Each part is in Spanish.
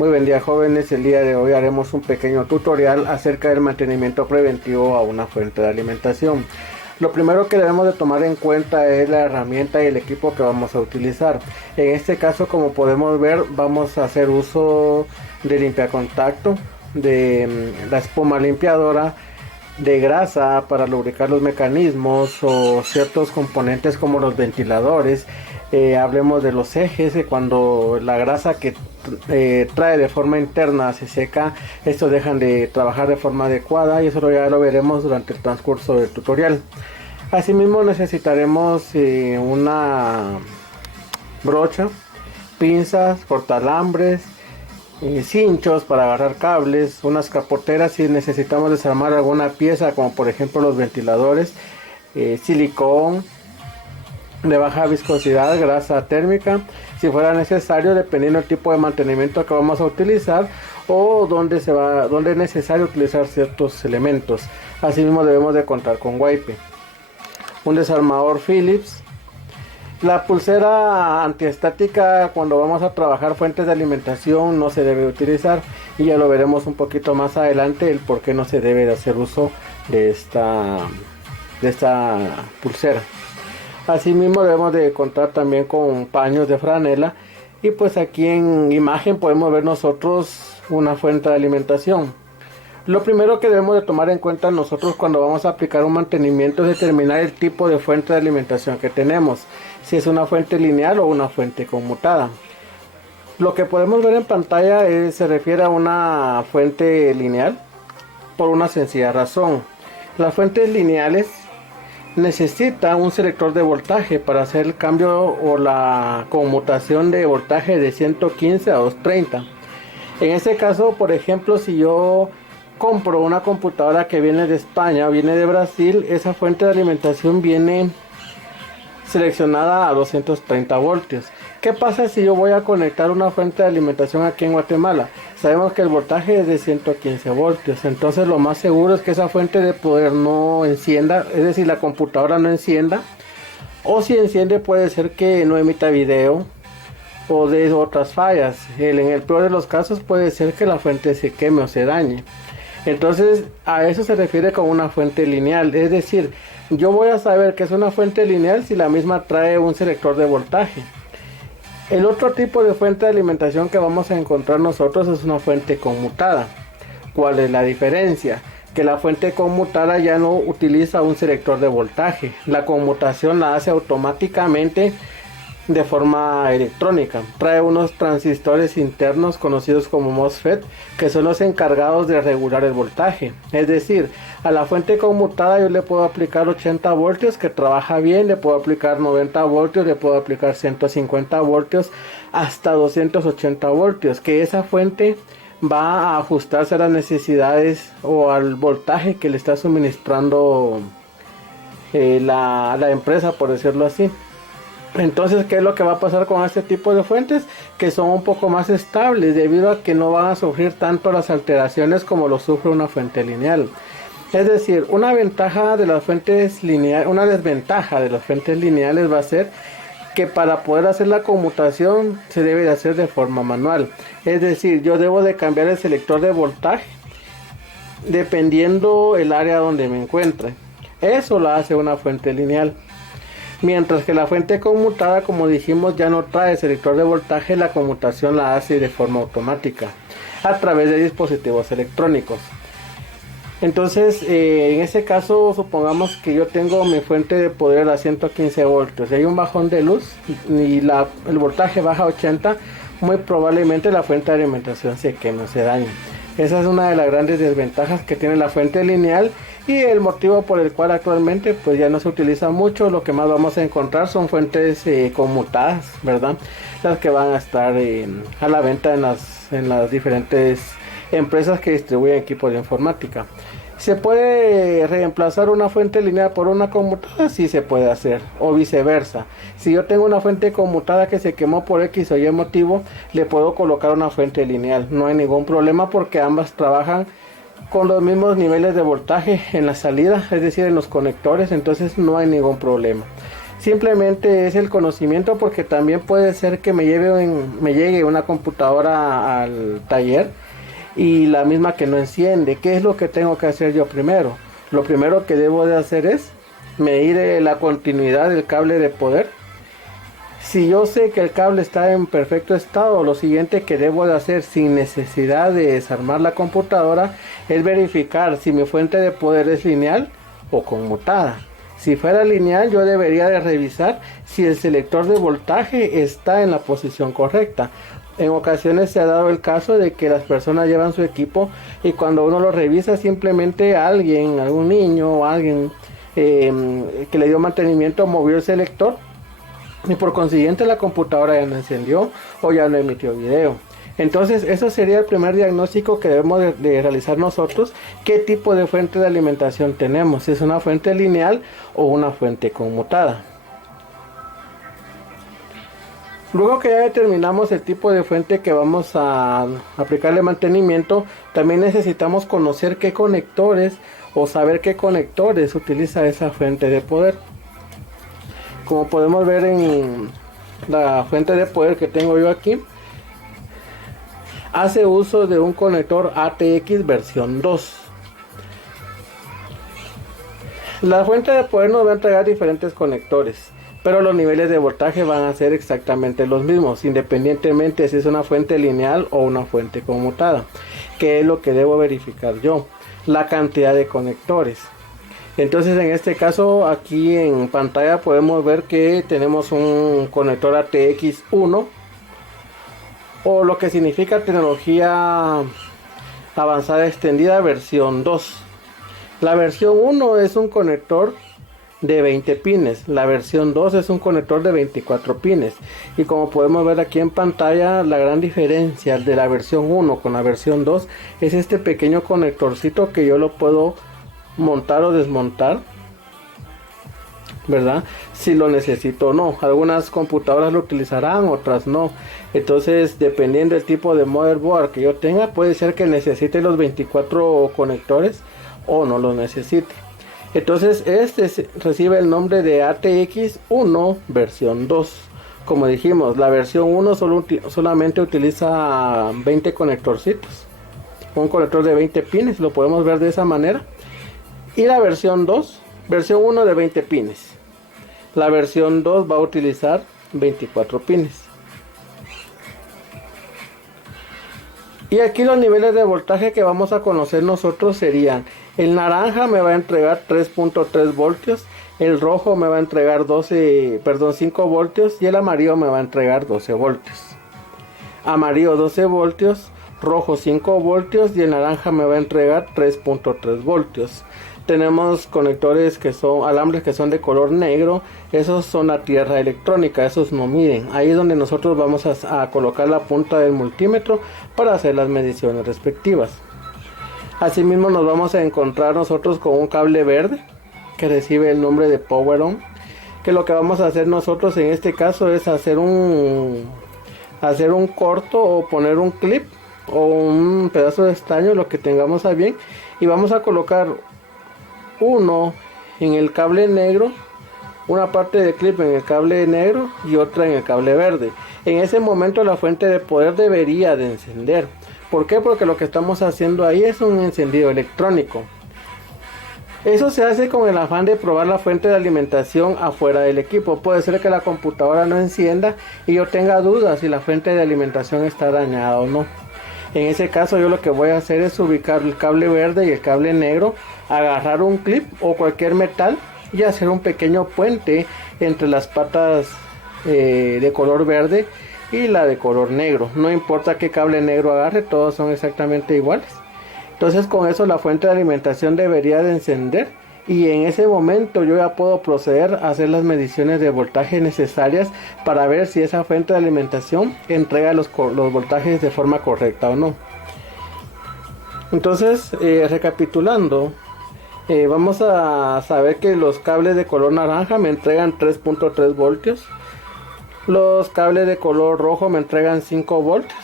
Muy buen día, jóvenes. El día de hoy haremos un pequeño tutorial acerca del mantenimiento preventivo a una fuente de alimentación. Lo primero que debemos de tomar en cuenta es la herramienta y el equipo que vamos a utilizar. En este caso, como podemos ver, vamos a hacer uso de limpiacontacto, de la espuma limpiadora, de grasa para lubricar los mecanismos o ciertos componentes como los ventiladores. Hablemos de los ejes, cuando la grasa que trae de forma interna se seca, estos dejan de trabajar de forma adecuada, y eso ya lo veremos durante el transcurso del tutorial. Asimismo necesitaremos una brocha, pinzas, cortalambres, cinchos para agarrar cables, unas capoteras si necesitamos desarmar alguna pieza, como por ejemplo los ventiladores, silicón de baja viscosidad, grasa térmica si fuera necesario, dependiendo del tipo de mantenimiento que vamos a utilizar o donde es necesario utilizar ciertos elementos. Asimismo debemos de contar con wipe, un desarmador Phillips, la pulsera antiestática. Cuando vamos a trabajar fuentes de alimentación no se debe utilizar, y ya lo veremos un poquito más adelante el por qué no se debe de hacer uso de esta pulsera. Asimismo debemos de contar también con paños de franela, y pues aquí en imagen podemos ver nosotros una fuente de alimentación. Lo primero que debemos de tomar en cuenta nosotros cuando vamos a aplicar un mantenimiento es determinar el tipo de fuente de alimentación que tenemos, si es una fuente lineal o una fuente conmutada. Lo que podemos ver en pantalla se refiere a una fuente lineal por una sencilla razón. Las fuentes lineales necesita un selector de voltaje para hacer el cambio o la conmutación de voltaje de 115 a 230. En este caso, por ejemplo, si yo compro una computadora que viene de España, viene de Brasil, esa fuente de alimentación viene seleccionada a 230 voltios. ¿Qué pasa si yo voy a conectar una fuente de alimentación aquí en Guatemala? Sabemos que el voltaje es de 115 voltios, entonces lo más seguro es que esa fuente de poder no encienda, es decir, la computadora no encienda, o si enciende puede ser que no emita video o de otras fallas. En el peor de los casos puede ser que la fuente se queme o se dañe. Entonces a eso se refiere con una fuente lineal, es decir, yo voy a saber que es una fuente lineal si la misma trae un selector de voltaje. El otro tipo de fuente de alimentación que vamos a encontrar nosotros es una fuente conmutada. ¿Cuál es la diferencia? Que la fuente conmutada ya no utiliza un selector de voltaje. La conmutación la hace automáticamente de forma electrónica. Trae unos transistores internos conocidos como MOSFET, que son los encargados de regular el voltaje. Es decir, a la fuente conmutada yo le puedo aplicar 80 voltios que trabaja bien, le puedo aplicar 90 voltios, le puedo aplicar 150 voltios, hasta 280 voltios, que esa fuente va a ajustarse a las necesidades o al voltaje que le está suministrando la empresa, por decirlo así. Entonces, ¿qué es lo que va a pasar con este tipo de fuentes? Que son un poco más estables debido a que no van a sufrir tanto las alteraciones como lo sufre una fuente lineal. Es decir, una ventaja de las fuentes lineales, una desventaja de las fuentes lineales va a ser que para poder hacer la conmutación se debe de hacer de forma manual. Es decir, yo debo de cambiar el selector de voltaje dependiendo el área donde me encuentre. Eso lo hace una fuente lineal. Mientras que la fuente conmutada, como dijimos, ya no trae selector de voltaje, la conmutación la hace de forma automática a través de dispositivos electrónicos. Entonces, en este caso, supongamos que yo tengo mi fuente de poder a 115 voltios y hay un bajón de luz y el voltaje baja a 80, muy probablemente la fuente de alimentación se queme o se dañe. Esa es una de las grandes desventajas que tiene la fuente lineal, y el motivo por el cual actualmente pues ya no se utiliza mucho. Lo que más vamos a encontrar son fuentes conmutadas, ¿verdad? Las que van a estar a la venta en las diferentes empresas que distribuyen equipos de informática. ¿Se puede reemplazar una fuente lineal por una conmutada? Sí se puede hacer, o viceversa. Si yo tengo una fuente conmutada que se quemó por X o Y motivo, le puedo colocar una fuente lineal. No hay ningún problema porque ambas trabajan con los mismos niveles de voltaje en la salida, es decir, en los conectores, entonces no hay ningún problema. Simplemente es el conocimiento, porque también puede ser que me llegue una computadora al taller y la misma que no enciende. ¿Qué es lo que tengo que hacer yo primero? Lo primero que debo de hacer es medir la continuidad del cable de poder. Si yo sé que el cable está en perfecto estado, lo siguiente que debo de hacer sin necesidad de desarmar la computadora es verificar si mi fuente de poder es lineal o conmutada. Si fuera lineal, yo debería de revisar si el selector de voltaje está en la posición correcta. En ocasiones se ha dado el caso de que las personas llevan su equipo y cuando uno lo revisa, simplemente algún niño o alguien que le dio mantenimiento movió el selector y por consiguiente la computadora ya no encendió o ya no emitió video. Entonces eso sería el primer diagnóstico que debemos de realizar nosotros: qué tipo de fuente de alimentación tenemos, si es una fuente lineal o una fuente conmutada. Luego que ya determinamos el tipo de fuente que vamos a aplicarle mantenimiento, también necesitamos conocer qué conectores o saber qué conectores utiliza esa fuente de poder. Como podemos ver en la fuente de poder que tengo yo aquí, hace uso de un conector ATX versión 2. La fuente de poder nos va a entregar diferentes conectores, pero los niveles de voltaje van a ser exactamente los mismos, independientemente si es una fuente lineal o una fuente conmutada. ¿Qué es lo que debo verificar yo? La cantidad de conectores. Entonces, en este caso, aquí en pantalla podemos ver que tenemos un conector ATX 1, o lo que significa tecnología avanzada extendida versión 2. La versión 1 es un conector de 20 pines, la versión 2 es un conector de 24 pines, y como podemos ver aquí en pantalla, la gran diferencia de la versión 1 con la versión 2 es este pequeño conectorcito que yo lo puedo montar o desmontar, ¿verdad? Si lo necesito o no. Algunas computadoras lo utilizarán, otras no. Entonces, dependiendo del tipo de motherboard que yo tenga, puede ser que necesite los 24 conectores o no los necesite. Entonces, este recibe el nombre de ATX 1 versión 2. Como dijimos, la versión 1 solamente utiliza 20 conectorcitos, un conector de 20 pines, lo podemos ver de esa manera. Y la versión 2, versión 1 de 20 pines, la versión 2 va a utilizar 24 pines. Y aquí los niveles de voltaje que vamos a conocer nosotros serían: el naranja me va a entregar 3.3 voltios, el rojo me va a entregar 5 voltios y el amarillo me va a entregar 12 voltios. Amarillo 12 voltios, rojo 5 voltios y el naranja me va a entregar 3.3 voltios. Tenemos conectores que son alambres que son de color negro, esos son la tierra electrónica, esos no miden. Ahí es donde nosotros vamos a colocar la punta del multímetro para hacer las mediciones respectivas. Asimismo nos vamos a encontrar nosotros con un cable verde que recibe el nombre de Power On, que lo que vamos a hacer nosotros en este caso es hacer un corto o poner un clip o un pedazo de estaño, lo que tengamos a bien, y vamos a colocar uno en el cable negro, una parte de clip en el cable negro y otra en el cable verde. En ese momento la fuente de poder debería de encender. ¿Por qué? Porque lo que estamos haciendo ahí es un encendido electrónico. Eso se hace con el afán de probar la fuente de alimentación afuera del equipo. Puede ser que la computadora no encienda y yo tenga dudas si la fuente de alimentación está dañada o no. En ese caso yo lo que voy a hacer es ubicar el cable verde y el cable negro, agarrar un clip o cualquier metal y hacer un pequeño puente entre las patas de color verde y la de color negro. No importa qué cable negro agarre, todos son exactamente iguales. Entonces con eso la fuente de alimentación debería de encender y en ese momento yo ya puedo proceder a hacer las mediciones de voltaje necesarias para ver si esa fuente de alimentación entrega los voltajes de forma correcta o no. Entonces, recapitulando, vamos a saber que los cables de color naranja me entregan 3.3 voltios, los cables de color rojo me entregan 5 voltios,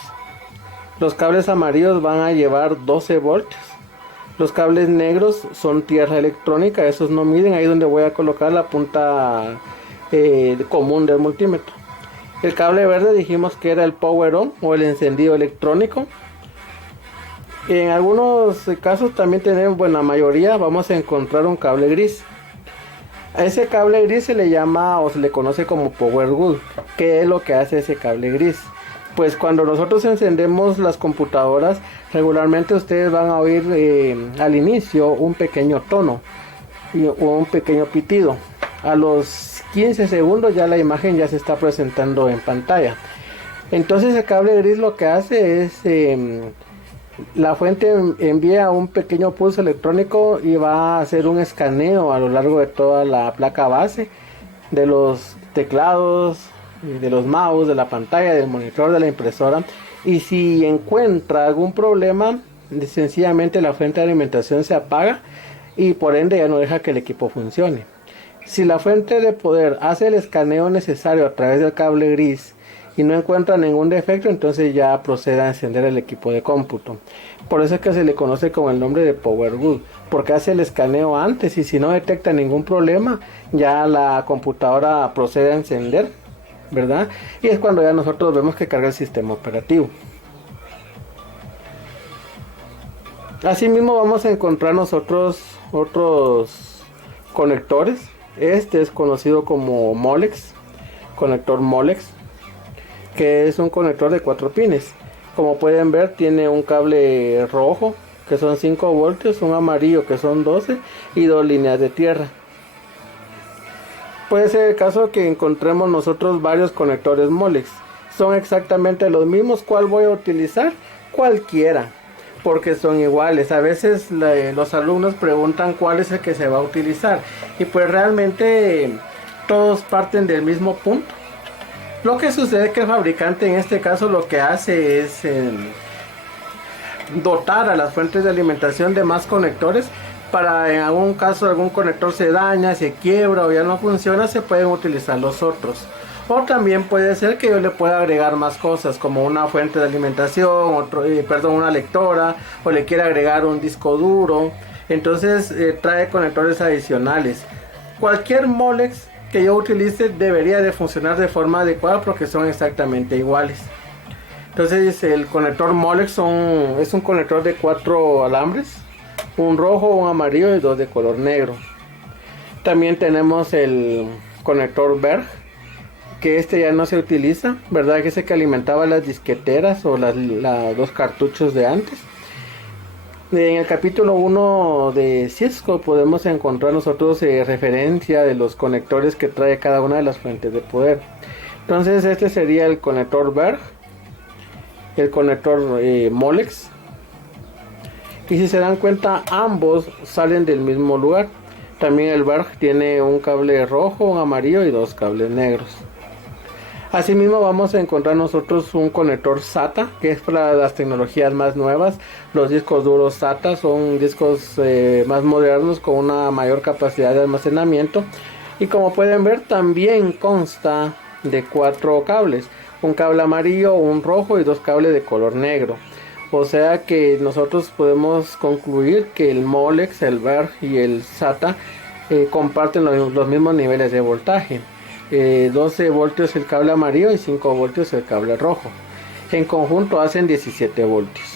los cables amarillos van a llevar 12 voltios. Los cables negros son tierra electrónica, esos no miden, ahí es donde voy a colocar la punta común del multímetro. El cable verde dijimos que era el power on o el encendido electrónico. En algunos casos también tenemos, bueno, la mayoría vamos a encontrar un cable gris. A ese cable gris se le llama o se le conoce como power good. ¿Qué es lo que hace ese cable gris? Pues cuando nosotros encendemos las computadoras, regularmente ustedes van a oír al inicio un pequeño tono o un pequeño pitido. A los 15 segundos ya la imagen ya se está presentando en pantalla. Entonces el cable gris lo que hace es la fuente envía un pequeño pulso electrónico y va a hacer un escaneo a lo largo de toda la placa base de los teclados, de los mouse, de la pantalla, del monitor, de la impresora, y si encuentra algún problema, sencillamente la fuente de alimentación se apaga y por ende ya no deja que el equipo funcione. Si la fuente de poder hace el escaneo necesario a través del cable gris y no encuentra ningún defecto, entonces ya procede a encender el equipo de cómputo. Por eso es que se le conoce con el nombre de Power Good, porque hace el escaneo antes y si no detecta ningún problema, ya la computadora procede a encender, ¿verdad? Y es cuando ya nosotros vemos que carga el sistema operativo. Asimismo vamos a encontrar nosotros otros conectores. Este es conocido como Molex, conector Molex, que es un conector de 4 pines. Como pueden ver, tiene un cable rojo que son 5 voltios, un amarillo que son 12 y 2 líneas de tierra. Puede ser el caso que encontremos nosotros varios conectores Molex. Son exactamente los mismos. ¿Cuál voy a utilizar? Cualquiera, porque son iguales. A veces los alumnos preguntan cuál es el que se va a utilizar y pues realmente todos parten del mismo punto. Lo que sucede es que el fabricante en este caso lo que hace es dotar a las fuentes de alimentación de más conectores para en algún caso algún conector se daña, se quiebra o ya no funciona, se pueden utilizar los otros. O también puede ser que yo le pueda agregar más cosas como una fuente de alimentación, una lectora, o le quiera agregar un disco duro. Entonces trae conectores adicionales. Cualquier Molex que yo utilice debería de funcionar de forma adecuada porque son exactamente iguales. Entonces el conector Molex es un conector de 4 alambres, un rojo, un amarillo y 2 de color negro. También tenemos el conector Berg, que este ya no se utiliza, ¿verdad? Que es el que alimentaba las disqueteras o los cartuchos de antes. En el capítulo 1 de Cisco podemos encontrar nosotros referencia de los conectores que trae cada una de las fuentes de poder. Entonces este sería el conector Berg, el conector Molex, y si se dan cuenta ambos salen del mismo lugar. También el Berg tiene un cable rojo, un amarillo y 2 cables negros. Asimismo vamos a encontrar nosotros un conector SATA, que es para las tecnologías más nuevas. Los discos duros SATA son discos más modernos con una mayor capacidad de almacenamiento. Y como pueden ver también consta de 4 cables. Un cable amarillo, un rojo y 2 cables de color negro. O sea que nosotros podemos concluir que el Molex, el Berg y el SATA comparten los mismos niveles de voltaje. 12 voltios el cable amarillo y 5 voltios el cable rojo. En conjunto hacen 17 voltios.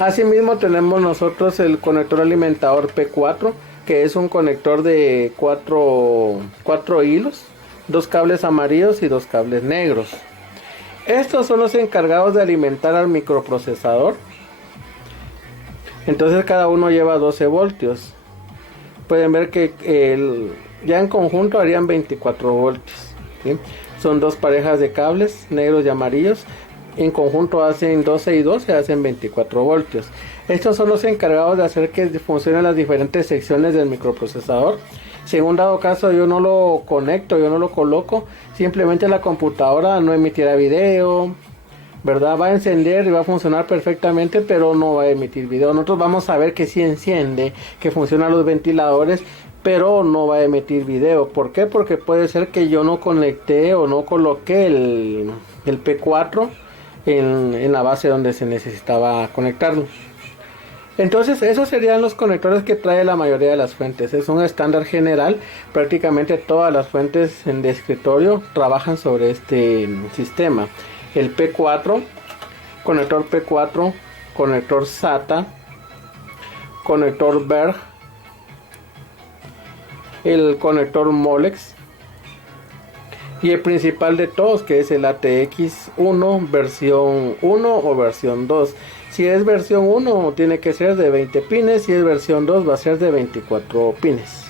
Asimismo tenemos nosotros el conector alimentador P4, que es un conector de 4 hilos, 2 cables amarillos y 2 cables negros. Estos son los encargados de alimentar al microprocesador. Entonces cada uno lleva 12 voltios. Pueden ver que ya en conjunto harían 24 voltios, ¿sí? Son 2 parejas de cables negros y amarillos. En conjunto hacen 12 y 12, hacen 24 voltios. Estos son los encargados de hacer que funcionen las diferentes secciones del microprocesador. Si en un dado caso yo no lo conecto, yo no lo coloco, simplemente la computadora no emitirá video, ¿verdad? Va a encender y va a funcionar perfectamente, pero no va a emitir video. Nosotros vamos a ver que sí enciende, que funcionan los ventiladores, pero no va a emitir video. ¿Por qué? Porque puede ser que yo no conecté o no coloqué el P4 en la base donde se necesitaba conectarlo. Entonces esos serían los conectores que trae la mayoría de las fuentes. Es un estándar general. Prácticamente todas las fuentes de escritorio trabajan sobre este sistema. El P4, conector P4, conector SATA, conector Berg, el conector Molex y el principal de todos, que es el ATX1 versión 1 o versión 2. Si es versión 1 tiene que ser de 20 pines, si es versión 2 va a ser de 24 pines.